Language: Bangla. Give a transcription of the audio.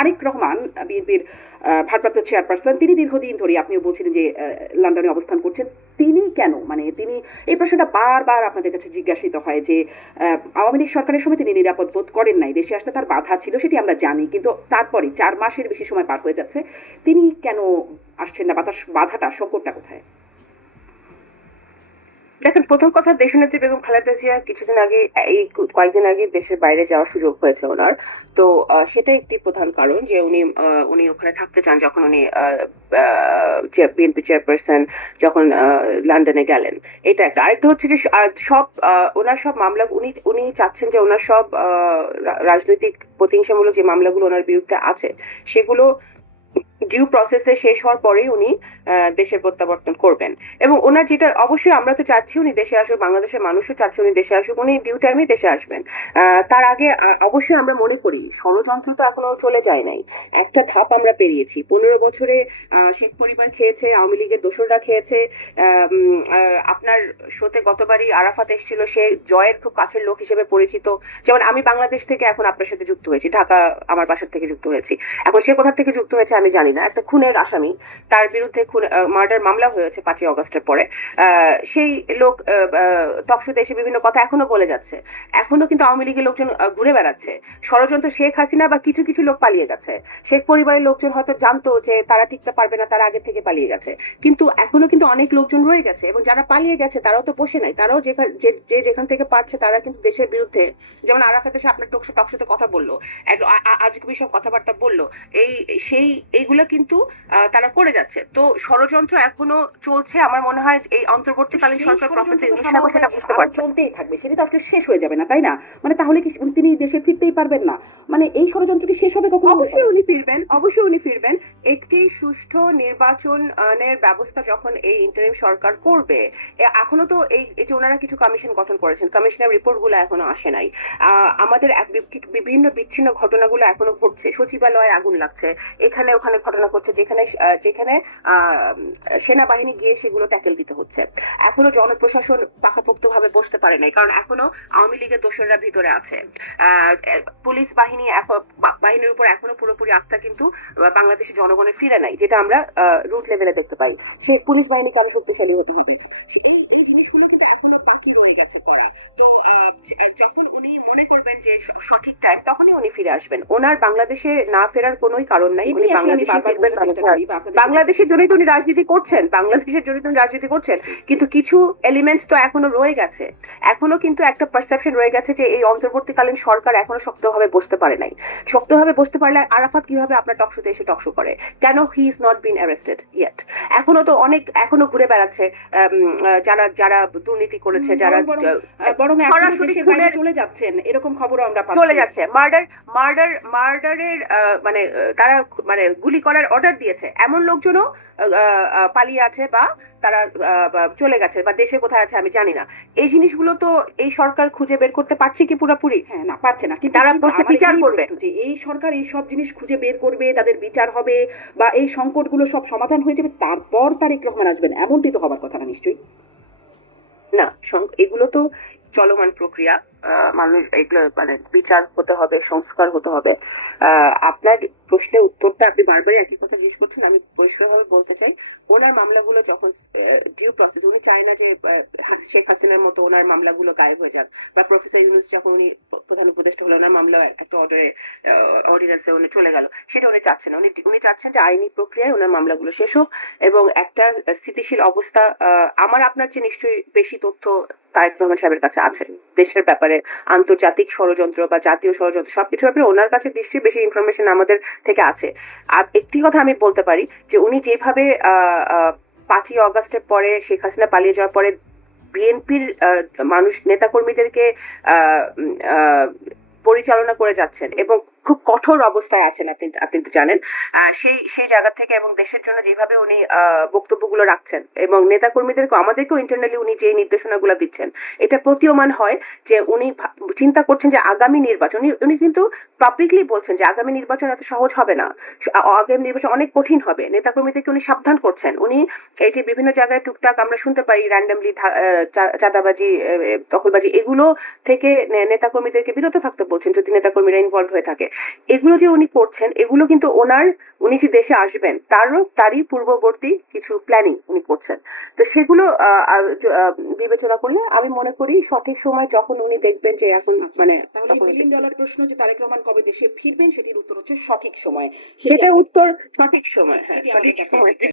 তারেক রহমান বিএনপির ভারপ্রাপ্ত চেয়ারপারসন। তিনি দীর্ঘদিন ধরে আপনিও বলছিলেন যে লন্ডনে অবস্থান করছেন। তিনি কেন? মানে তিনি এই প্রশ্নটা বারবার আপনাদের কাছে জিজ্ঞাসিত হয় যে আওয়ামী লীগ সরকারের সময় তিনি নিরাপদ বোধ করেন নাই। দেশে আসতে তার বাধা ছিল, সেটি আমরা জানি। কিন্তু তারপরে চার মাসের বেশি সময় পার হয়ে যাচ্ছে। তিনি কেন আসছেন না? বা তার বাধাটা, সংকটটা কোথায়? দেখেন, প্রথম কথা দেশনেত্রী বেগম খালেদা জিয়া কিছুদিন আগে, এই কয়েকদিন আগে দেশের বাইরে যাওয়ার সুযোগ হয়েছে ওনার। তো সেটা একটি প্রধান কারণ যে উনি উনি ওখানে থাকতে চান যখন উনি বিএনপি চেয়ারপারসন যখন লন্ডনে গেলেন। এটা একটা। আরেকটা হচ্ছে যে সব ওনার সব মামলা, উনি উনি চাচ্ছেন যে ওনার সব রাজনৈতিক প্রতিহিংসামূলক যে মামলাগুলো ওনার বিরুদ্ধে আছে, সেগুলো ডিউ প্রসেসে শেষ হওয়ার পরেই উনি দেশে প্রত্যাবর্তন করবেন। এবং ওনার যেটা, অবশ্যই আমরা তো চাচ্ছি উনি দেশে আসুক, বাংলাদেশের মানুষও চাচ্ছে উনি দেশে আসুক, উনি ডিউ টাইমে দেশে আসবেন। তার আগে অবশ্যই আমরা মনে করি, ষড়যন্ত্র তো এখনও চলে যায় নাই। একটা ধাপ আমরা পেরিয়েছি। পনেরো বছরে শেখ পরিবার খেয়েছে, আওয়ামী লীগের দোসররা খেয়েছে আপনার শোতে গতবারই আরাফাত এসেছিল, সে জয়ের খুব কাছের লোক হিসেবে পরিচিত। যেমন আমি বাংলাদেশ থেকে এখন আপনার সাথে যুক্ত হয়েছি, ঢাকা আমার বাসার থেকে যুক্ত হয়েছি। এখন সে কোথা থেকে যুক্ত হয়েছে আমি জানি না। একটা খুনের আসামি। তার বিরুদ্ধে খুন মার্ডার মামলা হয়েছে পাঁচই অগস্টের পরে। সেই লোক টকশোতে এসে বিভিন্ন কথা এখনও বলে যাচ্ছে। এখনও কিন্তু আওয়ামী লীগের লোকজন ঘুরে বেড়াচ্ছে। ষড়যন্ত্র শেখ হাসিনা বা কিছু কিছু লোক পালিয়ে গেছে। শেখ পরিবারের লোকজন হয়তো জানতো যে তারা টিকতে পারবে না, তারা আগে থেকে পালিয়ে গেছে। কিন্তু এখনও কিন্তু অনেক লোকজন রয়ে গেছে এবং যারা পালিয়ে গেছে তারাও তো বসে নাই। তারাও যে যেখান থেকে পারছে তারা কিন্তু দেশের বিরুদ্ধে, যেমন আরাফাত এসে আপনার টকশো, টকশোতে কথা বলল। আজকে সব কথাবার্তা বলল। এই, সেই, এইগুলো কিন্তু তারা করে যাচ্ছে। তো ষড়যন্ত্র এখনও চলছে। আমার মনে হয় এই অন্তর্বর্তীকালীন সরকার প্রফেসর তো ইউনূস সাহেব সেটা বুঝতে পারছে। চলতেই থাকবে। সেটা তো আসলে শেষ হয়ে যাবে না তাই না? মানে তাহলে কি তিনি দেশে ফিরতেই পারবেন না? মানে এই ষড়যন্ত্র কি শেষ হবে কখন? অবশ্যই উনি ফিরবেন অবশ্যই উনি ফিরবেন। একটি সুষ্ঠু নির্বাচনের ব্যবস্থা যখন এই ইন্টারিম সরকার করবে এখনও তো এই যে ওনারা কিছু কমিশন গঠন করেছেন কমিশনের রিপোর্টগুলো এখনও আসে নাই। আমাদের বিভিন্ন বিচ্ছিন্ন ঘটনাগুলো এখনও ঘটছে। সচিবালয়ে আগুন লাগছে, এখানে ওখানে ঘটনা ঘটছে, যেখানে যেখানে সেনাবাহিনী গিয়ে সেগুলো ট্যাকেল দিতে হচ্ছে। এখনও জনপ্রশাসন পাকাপোক্ত ভাবে বসতে পারে নাই, কারণ এখনও আওয়ামী লীগের দোসররা ভিতরে আছে। পুলিশ বাহিনী বাহিনীর উপর এখনও পুরোপুরি আস্থা কিন্তু বাংলাদেশের জনগণের ফিরে নাই, যেটা আমরা রুট লেভেলে দেখতে পাই। সে পুলিশ বাহিনীকে আরও শক্তিশালী হতে হবে। এই যখন উনি মনে করবেন যে উনি ফিরে আসবেন। ওনার বাংলাদেশে না ফেরার কোনোই কারণ নাই। উনি বাংলাদেশে বাংলাদেশের জন্যই তো উনি রাজনীতি করছেন বাংলাদেশের জন্যই তো উনি রাজনীতি করছেন। কিন্তু কিছু এলিমেন্টস তো এখনও রয়ে গেছে। এখনও কিন্তু একটা পারসেপশন রয়ে গেছে যে এই অন্তর্বর্তীকালীন সরকার এখনও শক্তভাবে বসতে পারে নাই। শক্তভাবে বসতে পারলে আরাফাত কীভাবে আপনার টকশোতে এসে টকশো করে? কেন he is not been arrested yet এখনও তো অনেক এখনও ঘুরে বেড়াচ্ছে যারা যারা দুর্নীতি করেছে যারা বরং- সরাসরি চলে যাচ্ছেন এরকম খবরও আমরা চলে যাচ্ছে। মার্ডার মার্ডার মার্ডারের মানে তারা মানে গুলি করার অর্ডার দিয়েছে। এমন লোকজনও পালিয়ে আছে বা তারা চলে গেছে বা দেশে কোথায় আছে আমি জানি না। এই জিনিসগুলো তো এই সরকার খুঁজে বের করতে পারছে কি পুরোপুরি? হ্যাঁ না পারছে না। কিন্তু তারা বলছে বিচার করবে। এই সরকার এই সব জিনিস খুঁজে বের করবে তাদের বিচার হবে বা এই সংকটগুলো সব সমাধান হয়ে যাবে তারপর তারেক রহমান আসবেন এমনটি তো হবার কথা না নিশ্চয়ই? না এগুলো তো চলমান প্রক্রিয়া। মানুষ এগুলো মানে বিচার হতে হবে, সংস্কার হতে হবে। আপনার প্রশ্নের উত্তরটা আপনি বারবারই একই কথা জিজ্ঞেস করছেন, আমি পরিষ্কারভাবে বলতে চাই। ওনার মামলাগুলো যখন ডিউ প্রসেস উনি চায় না যে শেখ হাসিনার মতো ওনার মামলাগুলো গায়েব হয়ে যাক। বা প্রফেসর ইউনুস যখন উনি প্রধান উপদেষ্টা হলো ওনার মামলা একটা অর্ডারে অর্ডিন্যান্সে উনি চলে গেল। সেটা উনি চাচ্ছেন উনি উনি চাচ্ছেন যে আইনি প্রক্রিয়ায় ওনার মামলাগুলো শেষ হোক এবং একটা স্থিতিশীল অবস্থা আমার আপনার চেয়ে নিশ্চয়ই বেশি তথ্য তারেক রহমান সাহেবের কাছে আছে, দেশের ব্যাপারে। আন্তর্জাতিক ষড়যন্ত্র বা জাতীয় ষড়যন্ত্র সবকিছু ব্যাপারে ওনার কাছে নিশ্চয়ই বেশি ইনফরমেশন আমাদের থেকে আছে। আর একটি কথা আমি বলতে পারি যে উনি যেভাবে পাঁচই অগস্টের পরে শেখ হাসিনা পালিয়ে যাওয়ার পরে বিএনপির মানুষ, নেতাকর্মীদেরকে পরিচালনা করে যাচ্ছেন এবং খুব কঠোর অবস্থায় আছেন আপনি আপনি তো জানেন। সেই সেই জায়গা থেকে এবং দেশের জন্য যেভাবে উনি বক্তব্যগুলো রাখছেন এবং নেতাকর্মীদেরকে আমাদেরকেও ইন্টারনালি উনি যে নির্দেশনাগুলো দিচ্ছেন, এটা প্রতীয়মান হয় যে উনি চিন্তা করছেন যে আগামী নির্বাচন, উনি- কিন্তু পাবলিকলি বলছেন যে আগামী নির্বাচন এত সহজ হবে না। আগামী নির্বাচন অনেক কঠিন হবে। নেতাকর্মীদেরকে উনি সাবধান করছেন। উনি এই যে বিভিন্ন জায়গায় টুকটাক আমরা শুনতে পাই র্যান্ডামলি চাঁদাবাজি দখলবাজি, এগুলো থেকে নে- নেতাকর্মীদেরকে বিরত থাকতে বলছেন। যদি নেতাকর্মীরা ইনভলভ হয়ে থাকে। এগুলো যে উনি করছেন এগুলো কিন্তু ওনার উনি যে দেশে আসবেন তারও তারই পূর্ববর্তী কিছু প্ল্যানিং উনি করছেন। তো সেগুলো বিবেচনা করলে আমি মনে করি সঠিক সময় যখন উনি দেখবেন যে এখন মানে তাহলে মিলিয়ন ডলার প্রশ্ন যে তারেক রহমান কবে দেশে ফিরবেন সেটির উত্তর হচ্ছে সঠিক সময়। সেটা উত্তর সঠিক সময় হ্যাঁ সঠিক সময়।